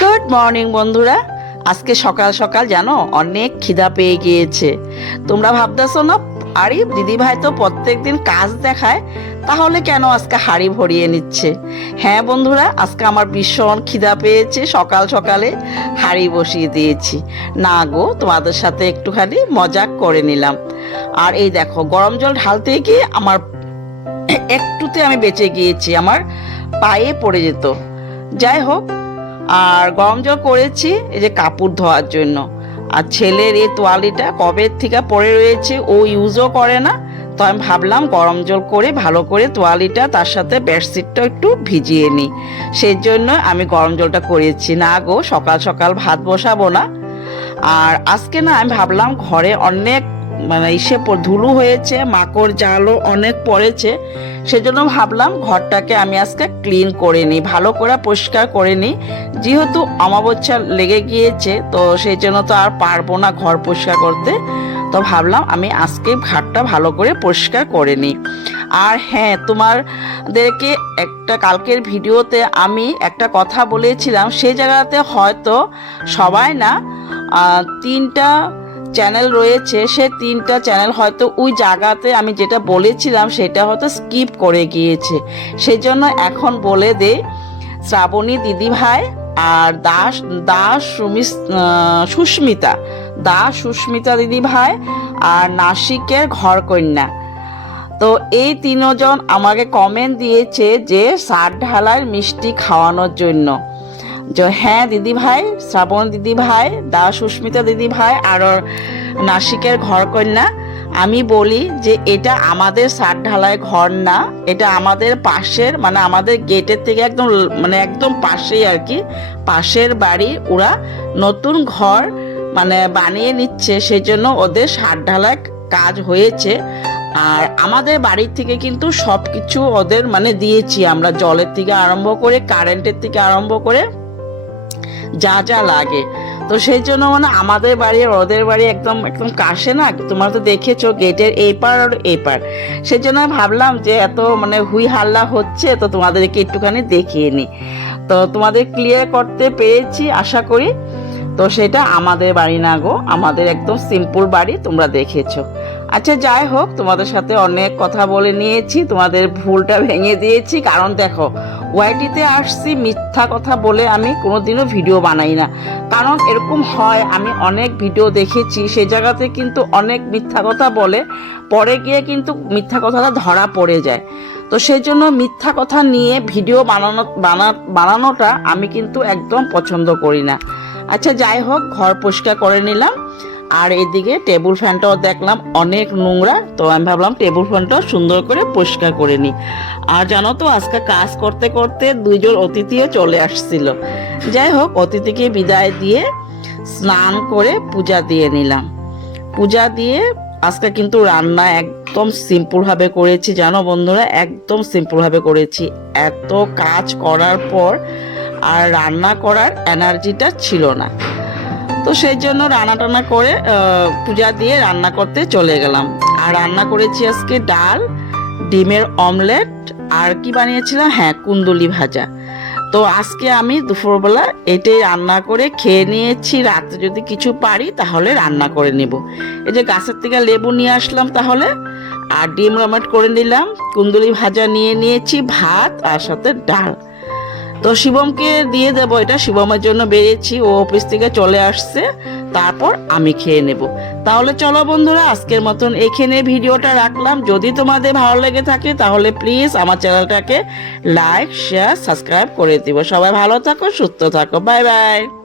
Good morning বন্ধুরা। আজকে সকাল সকাল জানো, অনেক খিদা পেয়ে গিয়েছে। তোমরা ভাবতেছো না আরে দিদি ভাই তো প্রত্যেকদিন কাজ দেখায়, তাহলে কেন আজকে হাড়ি ভরিয়ে নিচ্ছে? হ্যাঁ বন্ধুরা, আজকে আমার ভীষণ খিদা পেয়েছে, সকাল সকালে হাড়ি বসিয়ে দিয়েছি। না গো, তোমাদের সাথে একটুখানি মজাক করে নিলাম। আর এই দেখো, গরম জল ঢালতে গিয়ে আমার একটুতে আমি বেঁচে গিয়েছি, আমার পায়ে পড়ে যেত। যাই হোক আর গরম জল করেছি, এই যে কাপড় ধোয়ার জন্য। আর ছেলের এই তোয়ালিটা কবে থেকে পড়ে রয়েছে, ও ইউজও করে না। তো আমি ভাবলাম গরম জল করে ভালো করে তোয়ালিটা, তার সাথে বেডশিটটা একটু ভিজিয়ে নিই। সেই জন্য আমি গরম জলটা করেছি। না গো, সকাল সকাল ভাত বসাবো না। আর আজকে না আমি ভাবলাম ঘরে অনেক মানে ইসে ধুলো হয়েছে, মাকড় জালও অনেক পড়েছে। সেজন্য ভাবলাম ঘরটাকে আমি আজকে ক্লিন করে নিই, ভালো করে পরিষ্কার করে নিই। যেহেতু অমাবস্যা লেগে গিয়েছে, তো সেই জন্য তো আর পারব না ঘর পরিষ্কার করতে। তো ভাবলাম আমি আজকে ঘরটা ভালো করে পরিষ্কার করে নিই। আর হ্যাঁ তোমাদেরকে একটা কালকের ভিডিওতে আমি একটা কথা বলেছিলাম সেই জায়গাতে হয়তো সবাই না তিনটা চ্যানেল রয়েছে, সে তিনটা চ্যানেল হয়তো ওই জায়গাতে আমি যেটা বলেছিলাম সেটা হয়তো স্কিপ করে গিয়েছে। সেই জন্য এখন বলে দে, শ্রাবণী দিদি ভাই আর দাস দাস সুস্মিতা। দাস সুস্মিতা দিদি ভাই আর নাসিকের ঘর কন্যা তো এই তিনজন আমাকে কমেন্ট দিয়েছে যে সার ঢালার মিষ্টি খাওয়ানোর জন্য। যে হ্যাঁ দিদি ভাই, শ্রাবণ দিদি ভাই, দা সুস্মিতা দিদি ভাই, আর নাসিকের ঘর কন্যা, আমি বলি যে, এটা আমাদের সার ঢালাই ঘর না, এটা আমাদের পাশের মানে আমাদের গেটের থেকে একদম মানে একদম পাশেই আর কি, পাশের বাড়ি, ওরা নতুন ঘর মানে বানিয়ে নিচ্ছে সেই জন্য ওদের সার ঢালাই কাজ হয়েছে, আর আমাদের বাড়ির থেকে কিন্তু সব কিছু ওদের মানে দিয়েছি আমরা, জলের থেকে আরম্ভ করে কারেন্টের থেকে আরম্ভ করে যা যা লাগে। তো সেই জন্য মানে আমাদের বাড়ি আর ওদের বাড়ি একদম একদম কাশে না, তোমরা তো দেখেছ গেটের এই পার আর এই পার। সেই জন্য ভাবলাম যে এত মানে হুই হাল্লা হচ্ছে, তো তোমাদেরকে একটুখানি দেখিয়ে নিই তো তোমাদের ক্লিয়ার করতে পেরেছি, আশা করি। তো সেটা আমাদের বাড়ি না গো, আমাদের একদম সিম্পল বাড়ি, তোমরা দেখেছ। আচ্ছা যাই হোক, তোমাদের সাথে অনেক কথা বলে নিয়েছি, তোমাদের ভুলটা ভেঙে দিয়েছি। কারণ দেখো ওয়াইটিতে আসছি, মিথ্যা কথা বলে আমি কোনোদিনও ভিডিও বানাই না। কারণ এরকম হয়, আমি অনেক ভিডিও দেখেছি সেই জায়গাতে কিন্তু অনেক মিথ্যা কথা বলে, পরে গিয়ে কিন্তু মিথ্যা কথাটা ধরা পড়ে যায়। তো সেই জন্য মিথ্যা কথা নিয়ে ভিডিও বানানো, বানা, বানানোটা আমি কিন্তু একদম পছন্দ করি না। আচ্ছা যাই হোক, ঘর পরিষ্কার করে নিলাম। আর এদিকে টেবিল ফ্যানটাও দেখলাম, অনেক নোংরা। তো আমি ভাবলাম টেবিল ফ্যানটাও সুন্দর করে পরিষ্কার করে নিই। আর জানো তো, আজকে কাজ করতে করতে দুইজন অতিথিও চলে আসছিল। যাই হোক, অতিথিকে বিদায় দিয়ে স্নান করে পূজা দিয়ে নিলাম। পূজা দিয়ে আজকে কিন্তু রান্না একদম সিম্পলভাবে করেছি। জানো বন্ধুরা, একদম সিম্পলভাবে করেছি। এত কাজ করার পর আর রান্না করার এনার্জিটা ছিল না। তো সেই জন্য রান্না টান্না করে পূজা দিয়ে রান্না করতে চলে গেলাম। আর রান্না করেছি আজকে ডাল, ডিমের অমলেট, আর কি বানিয়েছিলাম? হ্যাঁ কুন্দুলি ভাজা। তো আজকে আমি দুপুরবেলা এটাই রান্না করে খেয়ে নিয়েছি। রাতে যদি কিছু পারি তাহলে রান্না করে নেব। এই যে গাছের থেকে লেবু নিয়ে আসলাম তাহলে, আর ডিম রমেট করে নিলাম। কুন্দুলি ভাজা নিয়ে নিয়েছি, ভাত আর সাথে ডাল। তো শিবমকে দিয়ে দেবো এটা। শিবমের জন্য বেরিয়েছি, ও অফিস থেকে চলে আসছে। তারপর আমি খেয়ে নেব। তাহলে চলো বন্ধুরা, আজকের মতন এখানে ভিডিওটা রাখলাম। যদি তোমাদের ভালো লেগে থাকে, তাহলে প্লিজ আমার চ্যানেলটাকে লাইক শেয়ার সাবস্ক্রাইব করে দিব। সবাই ভালো থাকো, সুস্থ থাকো। Bye bye